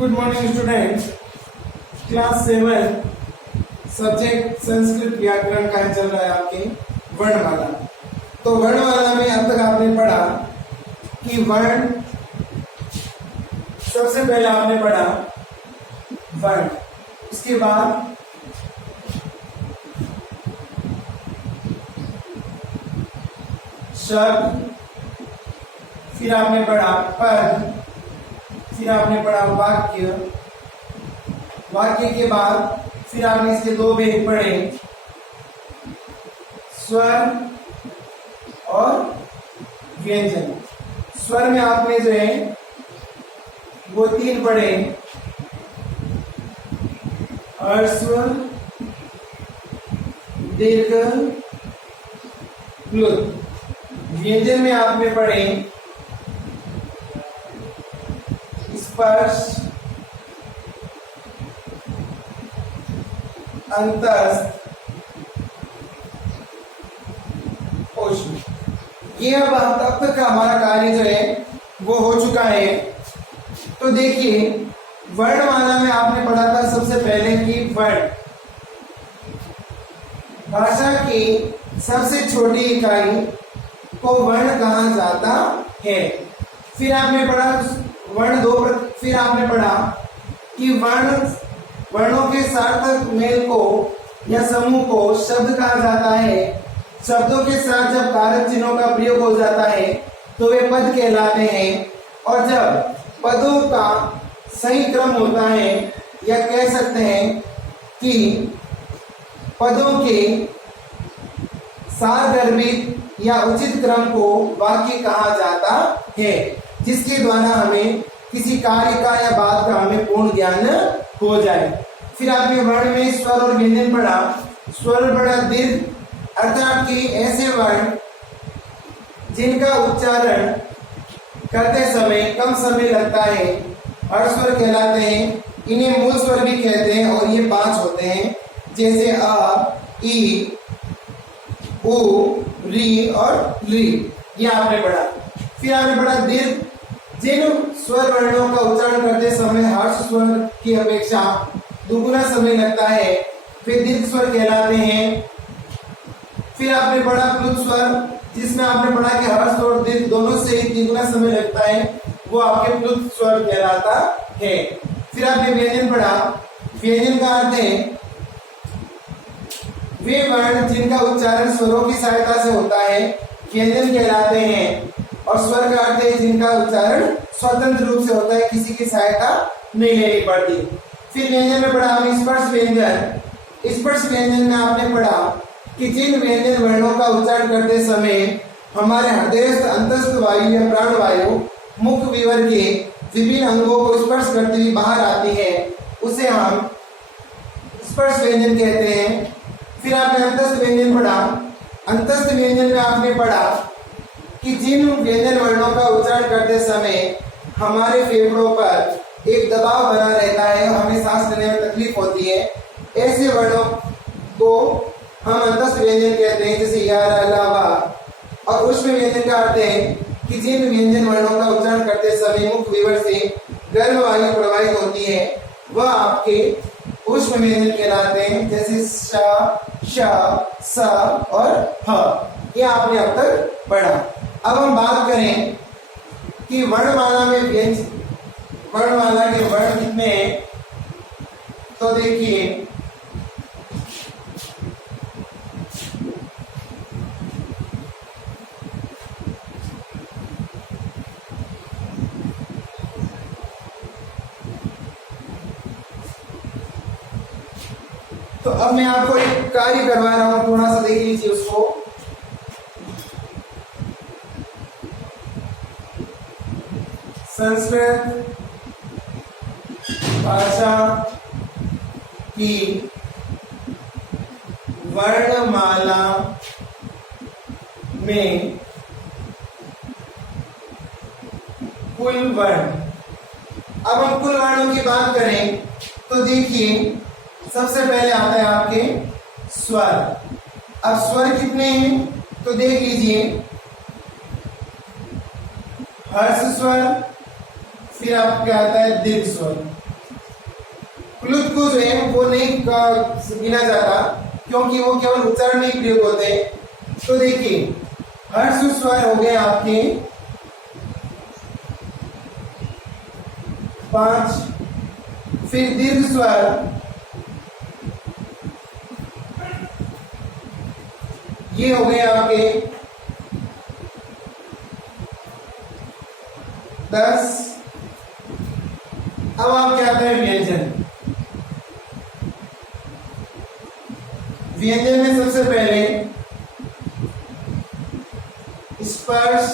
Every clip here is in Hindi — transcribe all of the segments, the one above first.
Good morning students. Class 7 subject Sanskrit व्याकरण का चल रहा है आपके वर्णमाला। तो वर्णमाला में अब तक आपने पढ़ा कि वर्ण, सबसे पहले आपने पढ़ा वर्ण, उसके बाद शब्द, फिर आपने पढ़ा पद, फिर आपने पढ़ा वाक्य, वाक्य के बाद फिर आपने इसके दो भेद पढ़े, स्वर और व्यंजन। स्वर में आपने जो है वो 3 पढ़े, ह्रस्व, दीर्घ, प्लुत। व्यंजन में आपने पढ़े स्पर्श, अंतस्थ, ऊष्म। ये अब तक का हमारा कार्य जो है वो हो चुका है। तो देखिए, वर्णमाला में आपने पढ़ा था सबसे पहले कि वर्ण भाषा की सबसे छोटी इकाई को वर्ण कहा जाता है। फिर आपने पढ़ा वर्ण 2, फिर आपने पढ़ा कि वर्णों के सार्थक मेल को या समूह को शब्द कहा जाता है। शब्दों के साथ जब कारक चिन्हों का प्रयोग हो जाता है तो वे पद कहलाते हैं, और जब पदों का सही क्रम होता है, या कह सकते हैं कि पदों के सारगर्भित या उचित क्रम को वाक्य कहा जाता है, जिसके द्वारा हमें किसी कार्य का या बात का हमें पूर्ण ज्ञान हो जाए। फिर आपने वर्ण में स्वर और व्यंजन पढ़ा। स्वर पढ़ा दीर्घ, अर्थात कि ऐसे वर्ण जिनका उच्चारण करते समय कम समय लगता है, ह्रस्व कहलाते हैं। इन्हें मूल स्वर भी कहते हैं, और ये 5 होते हैं, जैसे अ, ई, उ, री और री। ये आपने पढ़ा। फिर आपने पढ़ा दीर्घ, जिन स्वर वर्णों का उच्चारण करते समय हर्ष स्वर की अपेक्षा दुगुना समय लगता है, वे दीर्घ स्वर कहलाते हैं। फिर आपने पढ़ा प्लुत स्वर, जिसमें आपने पढ़ा कि हर्ष और दीर्घ दोनों से तिगुना समय लगता है, वो आपके प्लुत स्वर कहलाता है। फिर आपने व्यंजन पढ़ा। व्यंजन का अर्थ है वे वर्ण जिनका उच्चारण स्वरों की सहायता से होता है, व्यंजन कहलाते हैं। और स्वर का अर्थ है जिनका उच्चारण स्वतंत्र रूप से होता है, किसी की सहायता नहीं लेनी पड़ती। फिर व्यंजन में पढ़ा आपने स्पर्श व्यंजन। स्पर्श व्यंजन में आपने पढ़ा कि जिन व्यंजन वर्णों का उच्चारण करते समय हमारे हृदयस्थ अंतस्थ वायु या प्राण वायु मुख विवर के विभिन्न अंगों को स्पर्श करती हुई बाहर आती है, उसे हम स्पर्श व्यंजन कहते हैं। फिर आपने अंतस्थ व्यंजन पढ़ा। अंतस्थ व्यंजन में आपने पढ़ा कि जिन व्यंजन वर्णों का उच्चारण करते समय हमारे फेफड़ों पर एक दबाव बना रहता है और हमें सांस लेने में तकलीफ होती है, ऐसे वर्णों को हम अंतस्थ व्यंजन कहते हैं, जैसे यार, अलावा। और ऊष्म व्यंजन का अर्थ है कि जिन व्यंजन वर्णों का उच्चारण करते समय मुख विवर से गर्म वायु प्रवाहित होती है, वह आपके ऊष्म व्यंजन कहलाते हैं, जैसे श, श, स और ह। ये आपने अब तक पढ़ा। अब हम बात करें कि वर्णमाला में वर्णमाला के वर्ण कितने हैं। तो देखिए, तो अब मैं आपको एक कार्य करवा रहा हूं, थोड़ा सा देख लीजिए उसको। संस्कृत भाषा की वर्णमाला में कुल वर्ण। अब हम कुल वर्णों की बात करें तो देखिए, सबसे पहले आता है आपके स्वर। अब स्वर कितने हैं तो देख लीजिए, हर्ष स्वर, फिर आपके आता है दीर्घ स्वर। क्लुत को जो है वो नहीं गिना जाता क्योंकि वो केवल उच्चारण में प्रयोग होते हैं। तो देखिए हर्ष स्वर हो गए आपके 5, फिर दीर्घ स्वर ये हो गए आपके 10। अब आप क्या करें व्यंजन। व्यंजन में सबसे पहले स्पर्श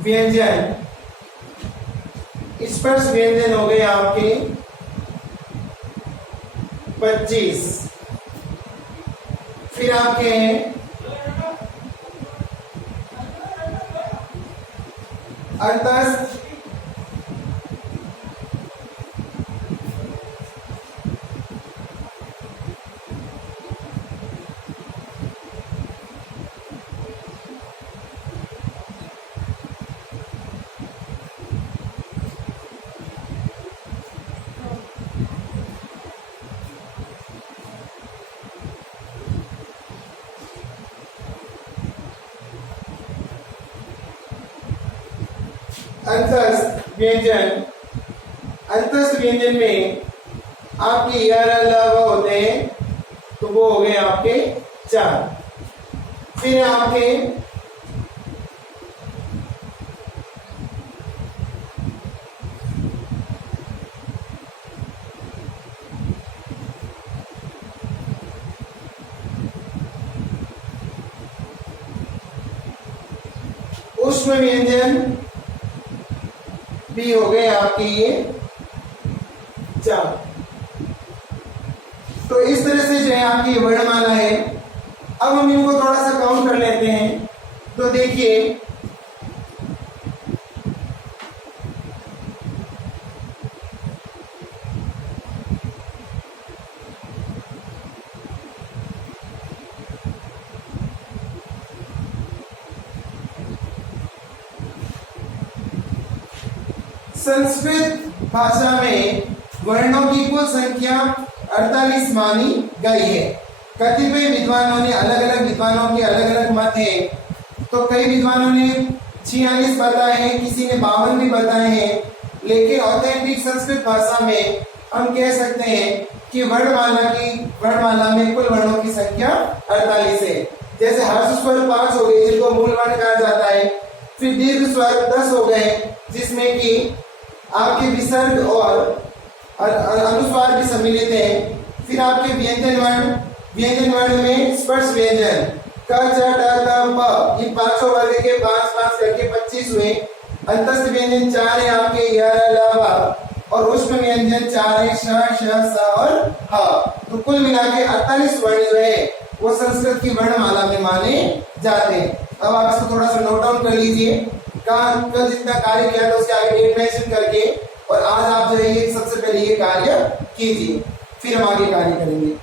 व्यंजन। स्पर्श व्यंजन हो गए आपके 25। फिर आपके हैं 38। अंतस्थ व्यंजन। अंतस्थ व्यंजन में आपके यार अलावा होते हैं तो वो हो गए आपके 4। फिर आपके ऊष्म व्यंजन भी हो गए आपके ये 4। तो इस तरह से जो है आपकी वर्णमाला है। अब हम इनको थोड़ा सा काउंट कर लेते हैं। तो देखिए संस्कृत भाषा में वर्णों की कुल संख्या 48 मानी गई है। कतिपय विद्वानों ने अलग अलग मत हैं। तो कई विद्वानों ने 46 बताए हैं, किसी ने 52 भी बताए हैं। लेकिन ऑथेंटिक संस्कृत भाषा में हम कह सकते हैं कि वर्णमाला में कुल वर्णों की संख्या 48 है। जैसे हर्ष स्वर 5 हो गए जिनको मूल वर्ण कहा जाता है। फिर दीर्घ स्वर 10 हो गए जिसमें कि आपके विसर्ग और अनुस्वार भी सम्मिलित हैं। फिर आपके व्यंजन वर्ण में स्पर्श व्यंजन क च ट त प ये पांचों वर्ग के 5-5 करके 25 हुए। अंतस्थ व्यंजन 4 है आपके यार अलावा और ऊष्म व्यंजन 4 है श श स और ह। तो कुल मिला के 48 वर्ण जो है वो संस्कृत की वर्णमाला में माने जाते हैं। अब आप इसको थोड़ा सा नोट डाउन कर लीजिए। कल जितना कार्य किया था उसके आगे डेट मेंशन करके और आज आप जो है ये सबसे पहले ये कार्य कीजिए, फिर हम आगे कार्य करेंगे।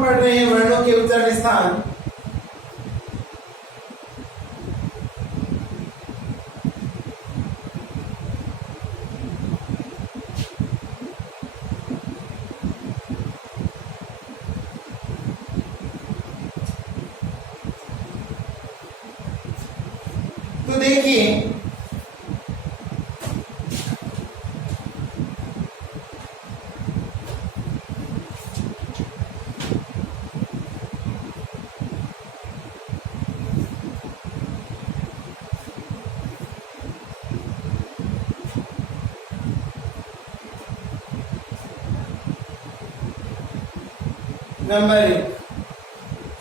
हम पढ़ रहे हैं वर्णों के उच्चारण स्थान। तो देखिए नंबर 1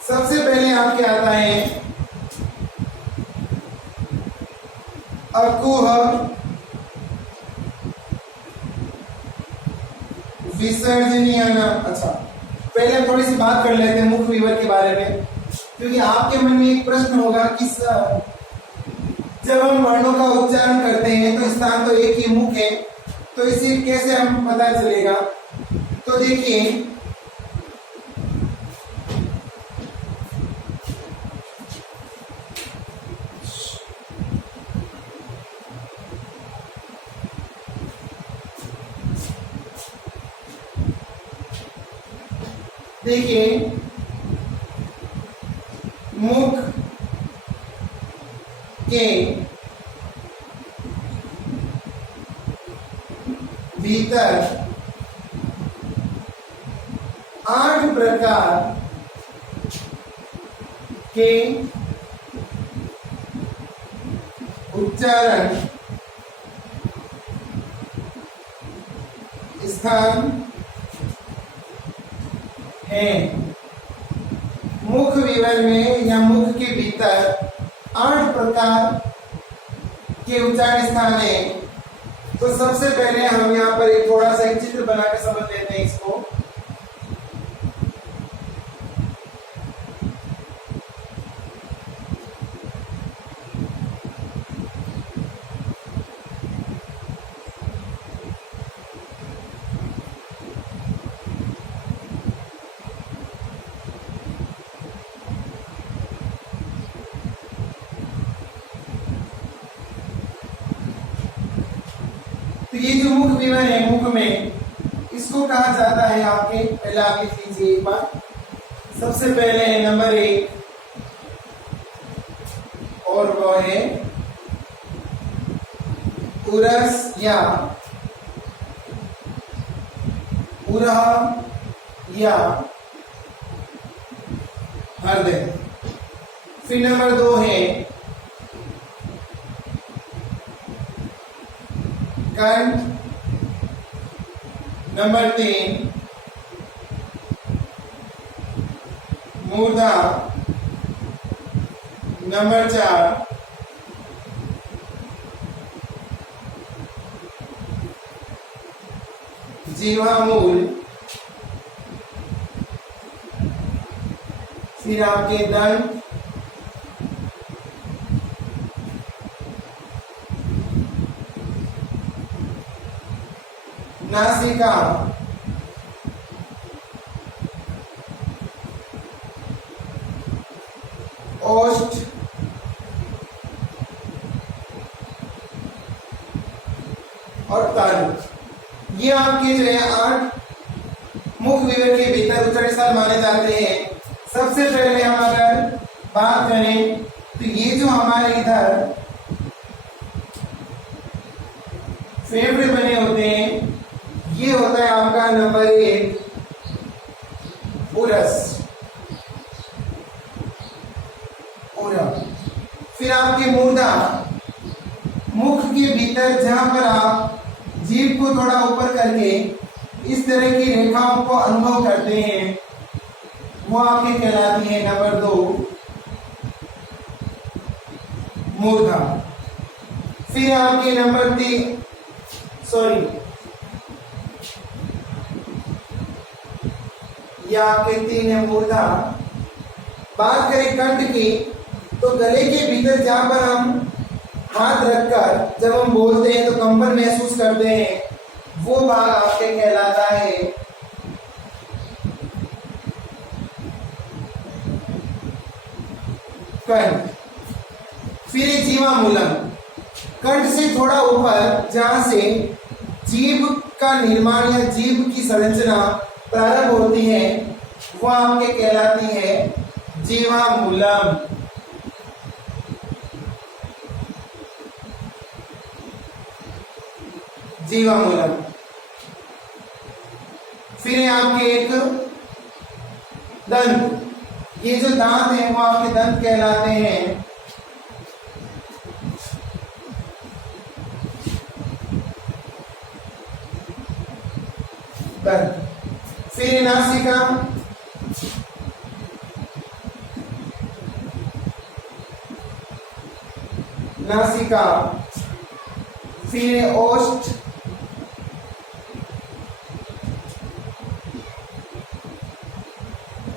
सबसे पहले आपके आता है अकुह विसर्जनीय। अच्छा, पहले हम थोड़ी सी बात कर लेते हैं मुख विवर के बारे में, क्योंकि आपके मन में एक प्रश्न होगा कि जब हम वर्णों का उच्चारण करते हैं तो स्थान तो एक ही मुख है, तो इसे कैसे हम पता चलेगा। तो देखिए मुख के भीतर 8 प्रकार के उच्चारण स्थान है। मुख विवर में या मुख के भीतर 8 प्रकार के उच्चारण स्थान है। तो सबसे पहले हम यहाँ पर एक थोड़ा सा एक चित्र बना के समझ लेते हैं इसको। तो ये जो मुख विवर है, मुख में इसको कहा जाता है आपके, पहले आप लिख लीजिए एक बार। सबसे पहले है नंबर 1 और वो है उरस या उरह या हृदय। फिर नंबर 2 है कंठ। नंबर 3 मूर्धा। नंबर 4 जीवामूल। फिर आपके दंत। नासिका। ओष्ठ। और तालु। ये आपके जो है 8 मुख विवर के भीतर उच्चारण स्थान माने जाते हैं। सबसे पहले हम अगर बात करें तो ये जो हमारे इधर फेफड़े बने होते हैं, ये होता है आपका नंबर 1 उरस। फिर आपके मूर्धा, मुख के भीतर जहां पर आप जीभ को थोड़ा ऊपर करके इस तरह की रेखाओं को अनुभव करते हैं, वो आपकी कहलाती है नंबर 2 मूर्धा। फिर आपके नंबर 3 या आपके 3 है मूर्धा। बात करें कंठ की, तो गले के भीतर जहां पर हम हाथ रखकर जब हम बोलते हैं तो कंपन महसूस करते हैं, वो भाग आपके कहलाता है कंठ। फिर जीवामूलम, कंठ से थोड़ा ऊपर जहां से जीभ का निर्माण या जीभ की संरचना प्रारंभ होती है वह आपके कहलाती है जीवामूलम। जीवामूलम। फिर आपके एक दंत, ये जो दांत है वो आपके दंत कहलाते हैं दंत। फिर नासिका, नासिका। फिर ओष्ठ,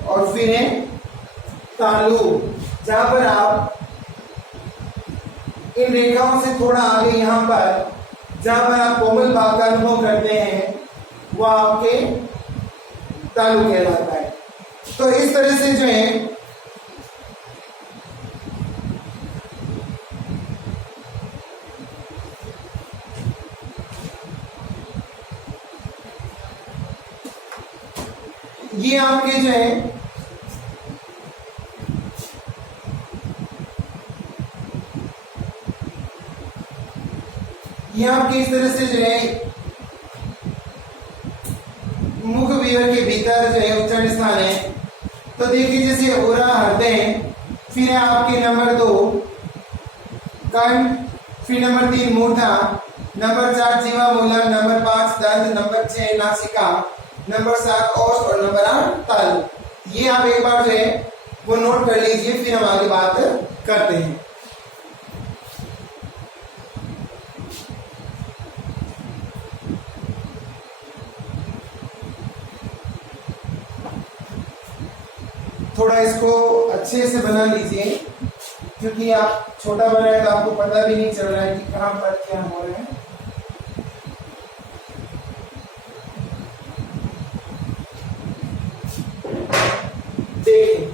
और फिर है तालु। जहां पर आप इन रेखाओं से थोड़ा आगे यहां पर जहां पर आप कोमल भाग का अनुभव करते हैं वह आपके तालु कहलाता है। तो इस तरह से जो है ये आपके जो है ये आपके इस तरह से जो है मुख विवर के भीतर जो है उच्चारण स्थान है। तो देखिए जैसे उरा हृदय, फिर है आपके नंबर 2 कंठ, फिर नंबर 3 मूर्धा, नंबर 4 जीवामूलम, नंबर 5 दंत, नंबर 6 नासिका, नंबर 7 ओष्ठ और नंबर 8 तालु। ये आप एक बार जो है वो नोट कर लीजिए, फिर हम आगे बात करते हैं। थोड़ा इसको अच्छे से बना लीजिए, क्योंकि आप छोटा बनाए तो आपको पता भी नहीं चल रहा है कि कहां पर क्या हो रहा है। देखिए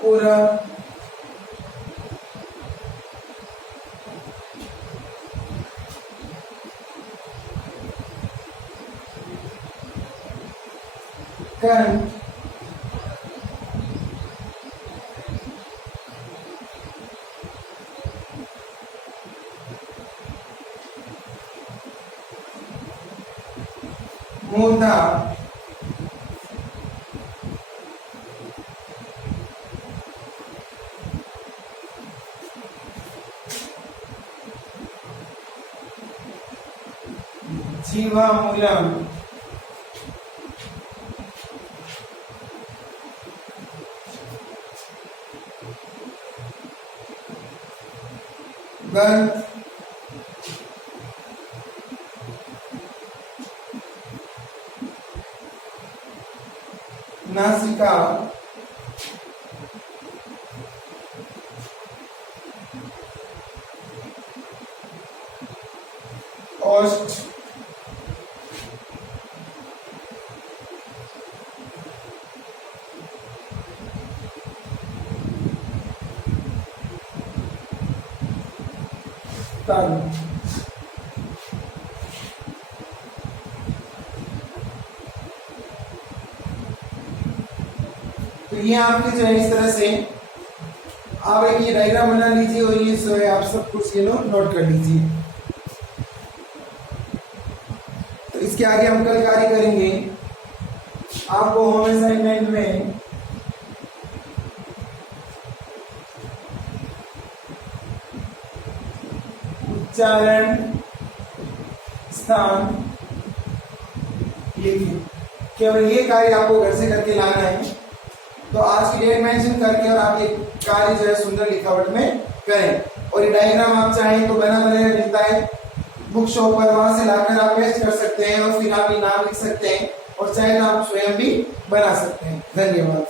पूरा कंठ, मूर्धा, जीवामूलम, दंत, नासिका ओष्ठ तन। तो ये आपके जो है इस तरह से आप एक ये डायग्राम बना लीजिए और ये जो है आप सब कुछ ये नोट कर लीजिए। तो इसके आगे हम कल कार्य करेंगे। आपको होम असाइनमेंट में उच्चारण स्थान लिखिए, केवल ये कार्य आपको घर से करके लाना है। तो आज की डेट मेंशन करके और आप ये कार्य जो है सुंदर लिखावट में करें। और ये डायग्राम आप चाहें तो बना बनाया मिलता है बुक शॉप पर, वहां से लाकर आप पेस्ट कर सकते हैं और फिर आप ये नाम लिख सकते हैं और चाहे तो आप स्वयं भी बना सकते हैं। धन्यवाद।